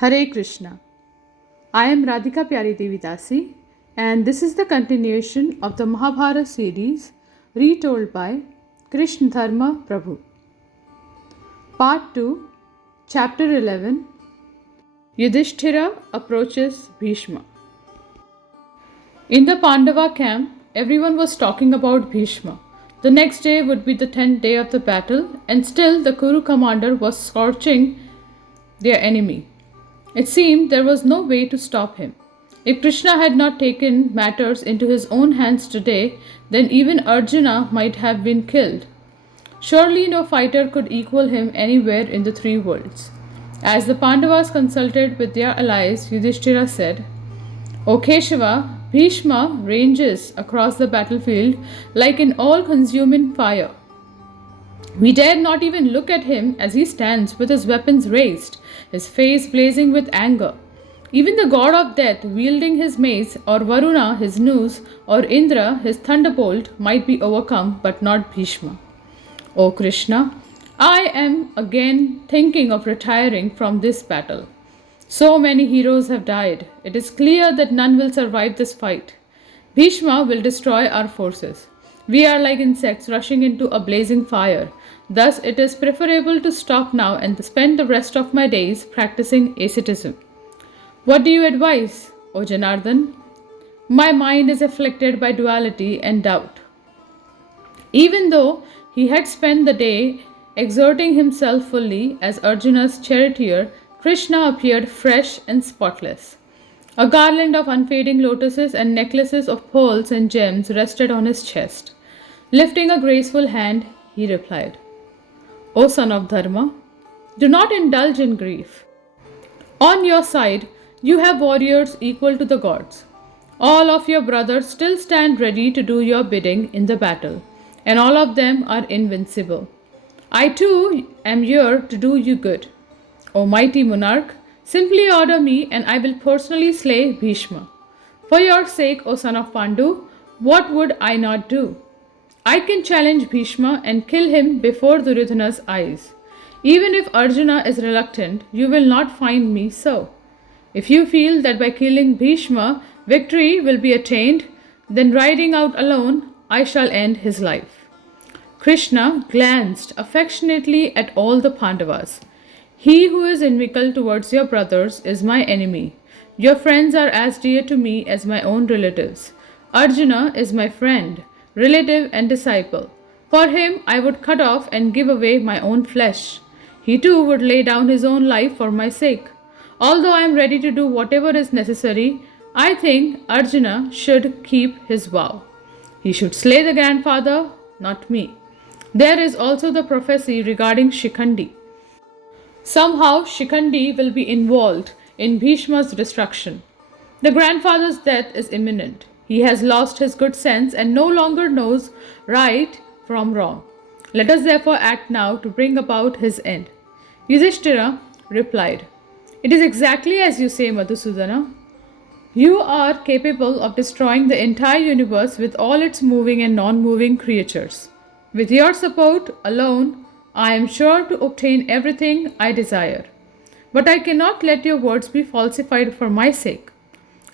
Hare Krishna. I am Radhika Pyari Devi Dasi, and this is the continuation of the Mahabharata series retold by Krishna Dharma Prabhu. Part 2, Chapter 11, Yudhishthira approaches Bhishma. In the Pandava camp, everyone was talking about Bhishma. The next day would be the 10th day of the battle, and still the Kuru commander was scorching their enemy. It seemed there was no way to stop him. If Krishna had not taken matters into his own hands today, then even Arjuna might have been killed. Surely no fighter could equal him anywhere in the three worlds. As the Pandavas consulted with their allies, Yudhishthira said, O Keshava, Bhishma ranges across the battlefield like an all-consuming fire. We dare not even look at him as he stands with his weapons raised, his face blazing with anger. Even the god of death wielding his mace, or Varuna his noose, or Indra his thunderbolt might be overcome, but not Bhishma. O Krishna, I am again thinking of retiring from this battle. So many heroes have died. It is clear that none will survive this fight. Bhishma will destroy our forces. We are like insects rushing into a blazing fire. Thus, it is preferable to stop now and spend the rest of my days practicing asceticism. What do you advise, O Janardhan? My mind is afflicted by duality and doubt. Even though he had spent the day exerting himself fully as Arjuna's charioteer, Krishna appeared fresh and spotless. A garland of unfading lotuses and necklaces of pearls and gems rested on his chest. Lifting a graceful hand, he replied, O son of Dharma, do not indulge in grief. On your side, you have warriors equal to the gods. All of your brothers still stand ready to do your bidding in the battle, and all of them are invincible. I too am here to do you good. O mighty monarch, simply order me and I will personally slay Bhishma. For your sake, O son of Pandu, what would I not do? I can challenge Bhishma and kill him before Duryodhana's eyes. Even if Arjuna is reluctant, you will not find me so. If you feel that by killing Bhishma, victory will be attained, then riding out alone, I shall end his life. Krishna glanced affectionately at all the Pandavas. He who is inimical towards your brothers is my enemy. Your friends are as dear to me as my own relatives. Arjuna is my friend, relative and disciple. For him I would cut off and give away my own flesh. He too would lay down his own life for my sake. Although I am ready to do whatever is necessary, I think Arjuna should keep his vow. He should slay the grandfather, not me. There is also the prophecy regarding Shikhandi. Somehow Shikhandi will be involved in Bhishma's destruction. The grandfather's death is imminent. He has lost his good sense and no longer knows right from wrong. Let us therefore act now to bring about his end. Yudhishthira replied, It is exactly as you say, Madhusudana. You are capable of destroying the entire universe with all its moving and non-moving creatures. With your support alone, I am sure to obtain everything I desire. But I cannot let your words be falsified for my sake.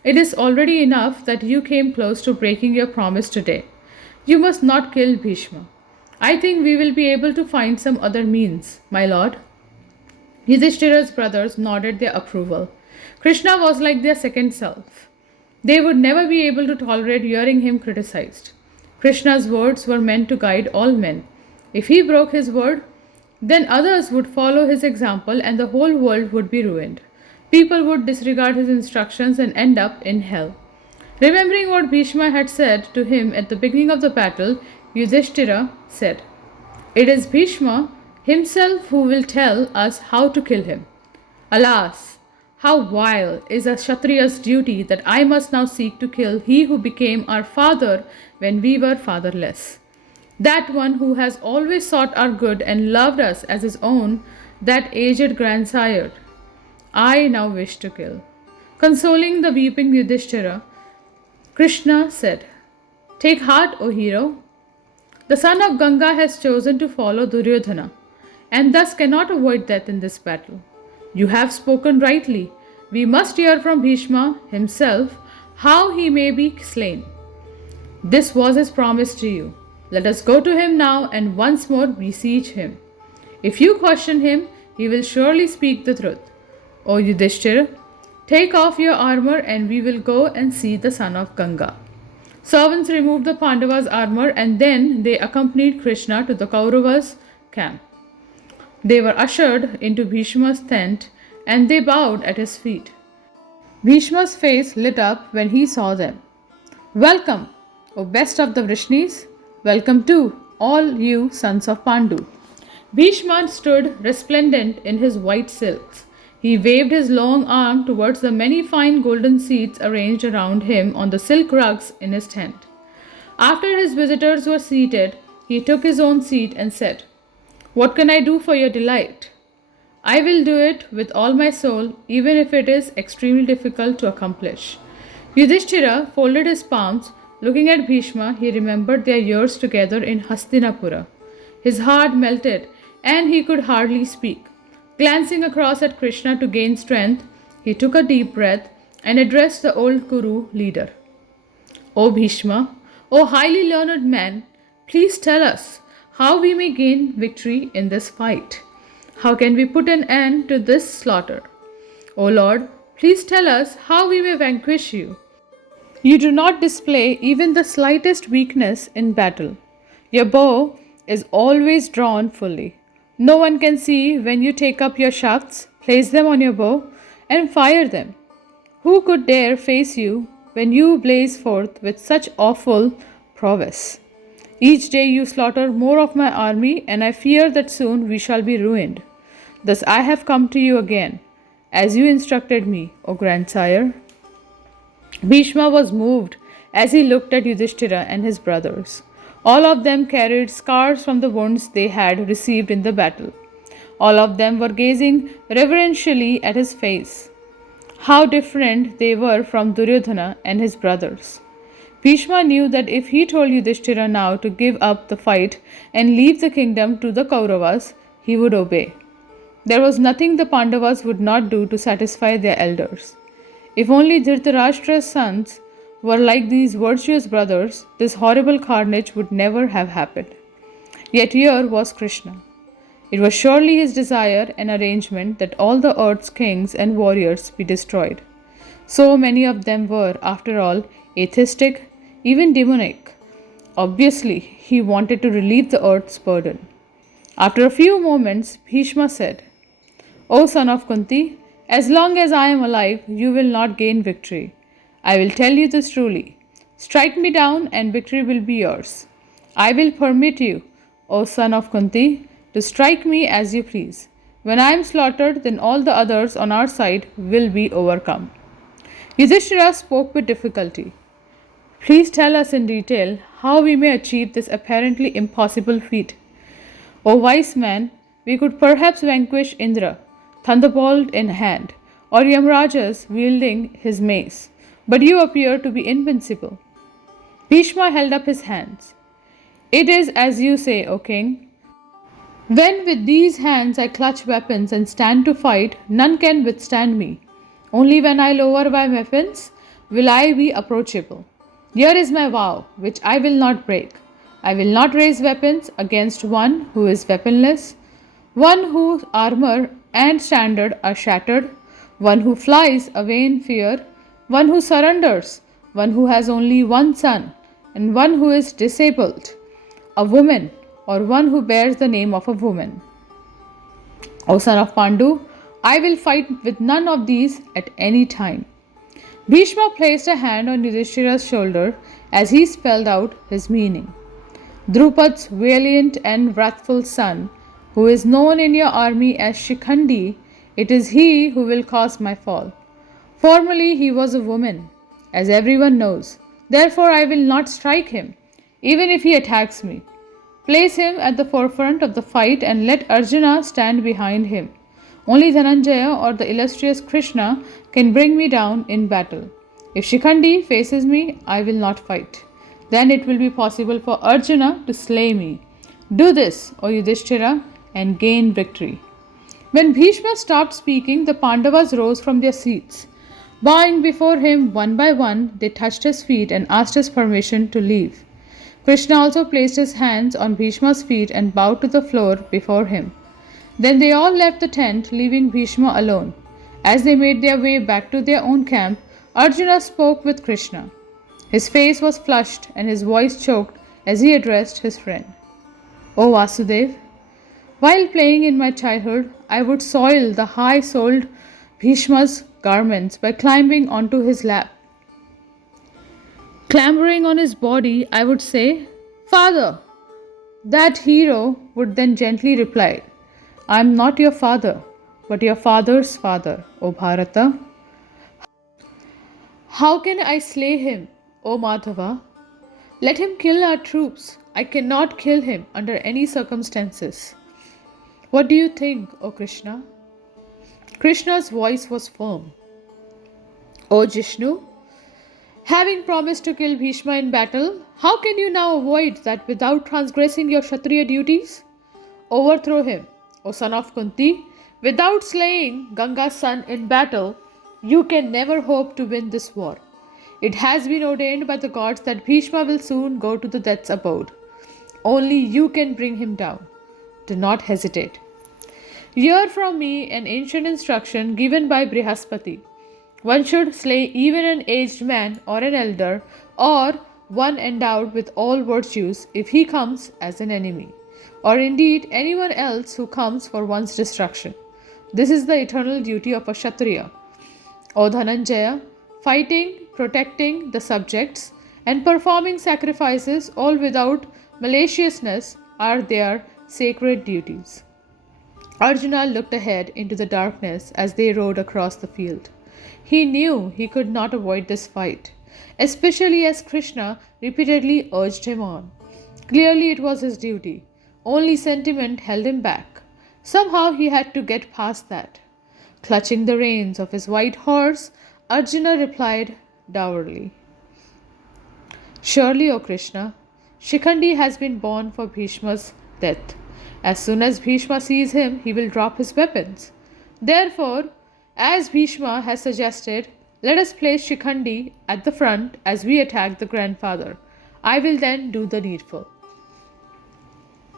It is already enough that you came close to breaking your promise today. You must not kill Bhishma. I think we will be able to find some other means, my lord. Yudhishthira's brothers nodded their approval. Krishna was like their second self. They would never be able to tolerate hearing him criticized. Krishna's words were meant to guide all men. If he broke his word, then others would follow his example and the whole world would be ruined. People would disregard his instructions and end up in hell. Remembering what Bhishma had said to him at the beginning of the battle, Yudhishthira said, It is Bhishma himself who will tell us how to kill him. Alas, how vile is a Kshatriya's duty that I must now seek to kill he who became our father when we were fatherless. That one who has always sought our good and loved us as his own, that aged grandsire, I now wish to kill. Consoling the weeping Yudhishthira, Krishna said, Take heart, O hero. The son of Ganga has chosen to follow Duryodhana, and thus cannot avoid death in this battle. You have spoken rightly. We must hear from Bhishma himself how he may be slain. This was his promise to you. Let us go to him now and once more beseech him. If you question him, he will surely speak the truth. O Yudhishthira, take off your armor and we will go and see the son of Ganga. Servants removed the Pandavas' armor and then they accompanied Krishna to the Kauravas' camp. They were ushered into Bhishma's tent and they bowed at his feet. Bhishma's face lit up when he saw them. Welcome, O best of the Vrishnis. Welcome too, all you sons of Pandu. Bhishma stood resplendent in his white silks. He waved his long arm towards the many fine golden seats arranged around him on the silk rugs in his tent. After his visitors were seated, he took his own seat and said, What can I do for your delight? I will do it with all my soul, even if it is extremely difficult to accomplish. Yudhishthira folded his palms. Looking at Bhishma, he remembered their years together in Hastinapura. His heart melted, and he could hardly speak. Glancing across at Krishna to gain strength, he took a deep breath and addressed the old Kuru leader. O Bhishma, O highly learned man, please tell us how we may gain victory in this fight. How can we put an end to this slaughter? O Lord, please tell us how we may vanquish you. You do not display even the slightest weakness in battle. Your bow is always drawn fully. No one can see when you take up your shafts, place them on your bow, and fire them. Who could dare face you when you blaze forth with such awful prowess? Each day you slaughter more of my army, and I fear that soon we shall be ruined. Thus I have come to you again, as you instructed me, O grandsire. Bhishma was moved as he looked at Yudhishthira and his brothers. All of them carried scars from the wounds they had received in the battle. All of them were gazing reverentially at his face. How different they were from Duryodhana and his brothers. Bhishma knew that if he told Yudhishthira now to give up the fight and leave the kingdom to the Kauravas, he would obey. There was nothing the Pandavas would not do to satisfy their elders. If only Dhritarashtra's sons were like these virtuous brothers, this horrible carnage would never have happened. Yet here was Krishna. It was surely his desire and arrangement that all the earth's kings and warriors be destroyed. So many of them were, after all, atheistic, even demonic. Obviously, he wanted to relieve the earth's burden. After a few moments, Bhishma said, O son of Kunti, as long as I am alive, you will not gain victory. I will tell you this truly. Strike me down and victory will be yours. I will permit you, O son of Kunti, to strike me as you please. When I am slaughtered, then all the others on our side will be overcome. Yudhishthira spoke with difficulty. Please tell us in detail how we may achieve this apparently impossible feat. O wise man, we could perhaps vanquish Indra, thunderbolt in hand, or Yamrajas wielding his mace, but you appear to be invincible. Bhishma held up his hands. It is as you say, O king. When with these hands I clutch weapons and stand to fight, none can withstand me. Only when I lower my weapons will I be approachable. Here is my vow, which I will not break. I will not raise weapons against one who is weaponless, one whose armor and standard are shattered, one who flies away in fear, one who surrenders, one who has only one son, and one who is disabled, a woman, or one who bears the name of a woman. O son of Pandu, I will fight with none of these at any time. Bhishma placed a hand on Yudhishthira's shoulder as he spelled out his meaning. Drupad's valiant and wrathful son, who is known in your army as Shikhandi, it is he who will cause my fall. Formerly he was a woman, as everyone knows. Therefore I will not strike him, even if he attacks me. Place him at the forefront of the fight and let Arjuna stand behind him. Only Dhananjaya or the illustrious Krishna can bring me down in battle. If Shikhandi faces me, I will not fight. Then it will be possible for Arjuna to slay me. Do this, O Yudhishthira, and gain victory. When Bhishma stopped speaking, the Pandavas rose from their seats. Bowing before him one by one, they touched his feet and asked his permission to leave. Krishna also placed his hands on Bhishma's feet and bowed to the floor before him. Then they all left the tent, leaving Bhishma alone. As they made their way back to their own camp, Arjuna spoke with Krishna. His face was flushed and his voice choked as he addressed his friend. O Vasudev, while playing in my childhood, I would soil the high-soled Bhishma's garments by climbing onto his lap. Clambering on his body, I would say, Father! That hero would then gently reply, I am not your father, but your father's father, O Bharata. How can I slay him, O Madhava? Let him kill our troops. I cannot kill him under any circumstances. What do you think, O Krishna? Krishna's voice was firm. O Jishnu, having promised to kill Bhishma in battle, how can you now avoid that without transgressing your Kshatriya duties? Overthrow him, O son of Kunti. Without slaying Ganga's son in battle, you can never hope to win this war. It has been ordained by the gods that Bhishma will soon go to the death's abode. Only you can bring him down. Do not hesitate. Hear from me an ancient instruction given by Brihaspati. One should slay even an aged man or an elder or one endowed with all virtues if he comes as an enemy, or indeed anyone else who comes for one's destruction. This is the eternal duty of a Kshatriya. O Dhananjaya, fighting, protecting the subjects, and performing sacrifices all without maliciousness are their sacred duties. Arjuna looked ahead into the darkness as they rode across the field. He knew he could not avoid this fight, especially as Krishna repeatedly urged him on. Clearly, it was his duty. Only sentiment held him back. Somehow he had to get past that. Clutching the reins of his white horse, Arjuna replied dourly, Surely, O Krishna, Shikhandi has been born for Bhishma's death. As soon as Bhishma sees him, he will drop his weapons. Therefore, as Bhishma has suggested, let us place Shikhandi at the front as we attack the grandfather. I will then do the needful.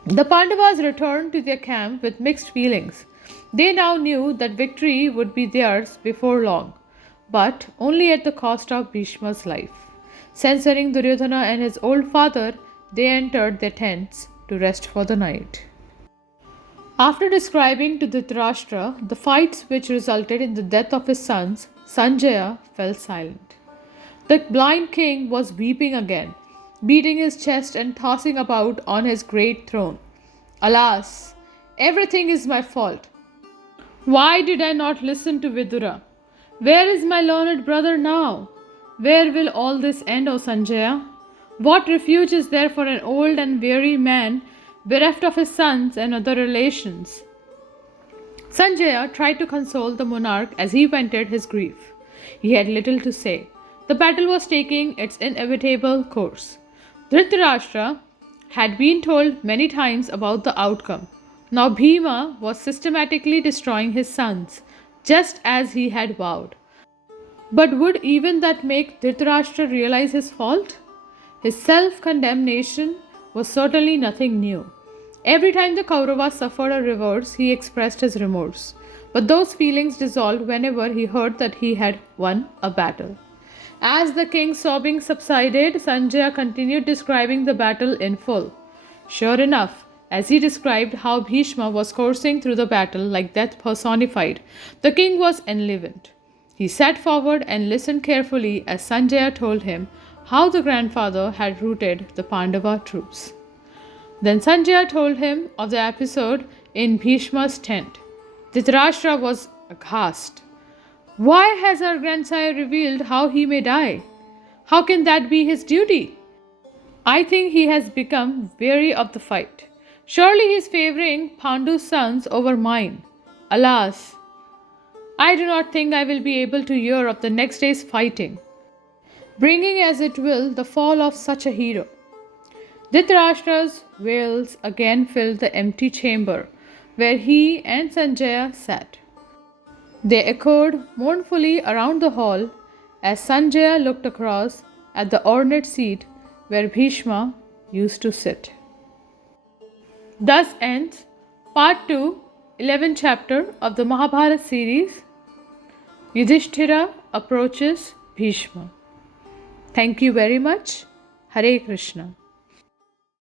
The Pandavas returned to their camp with mixed feelings. They now knew that victory would be theirs before long, but only at the cost of Bhishma's life. Censoring Duryodhana and his old father, they entered their tents to rest for the night. After describing to Dhritarashtra the fights which resulted in the death of his sons, Sanjaya fell silent. The blind king was weeping again, beating his chest and tossing about on his great throne. Alas, everything is my fault. Why did I not listen to Vidura? Where is my learned brother now? Where will all this end, O Sanjaya? What refuge is there for an old and weary man bereft of his sons and other relations? Sanjaya tried to console the monarch as he vented his grief. He had little to say. The battle was taking its inevitable course. Dhritarashtra had been told many times about the outcome. Now Bhima was systematically destroying his sons, just as he had vowed. But would even that make Dhritarashtra realize his fault? His self-condemnation was certainly nothing new. Every time the Kauravas suffered a reverse, he expressed his remorse. But those feelings dissolved whenever he heard that he had won a battle. As the king's sobbing subsided, Sanjaya continued describing the battle in full. Sure enough, as he described how Bhishma was coursing through the battle like death personified, the king was enlivened. He sat forward and listened carefully as Sanjaya told him how the grandfather had routed the Pandava troops. Then Sanjaya told him of the episode in Bhishma's tent. Dhritarashtra was aghast. Why has our grandsire revealed how he may die? How can that be his duty? I think he has become weary of the fight. Surely he is favoring Pandu's sons over mine. Alas, I do not think I will be able to hear of the next day's fighting, bringing as it will the fall of such a hero. Dhritarashtra's wails again filled the empty chamber. where he and Sanjaya sat. They echoed mournfully around the hall as Sanjaya looked across at the ornate seat where Bhishma used to sit. Thus ends Part 2, 11th chapter of the Mahabharata series. Yudhishthira approaches Bhishma. Thank you very much. Hare Krishna.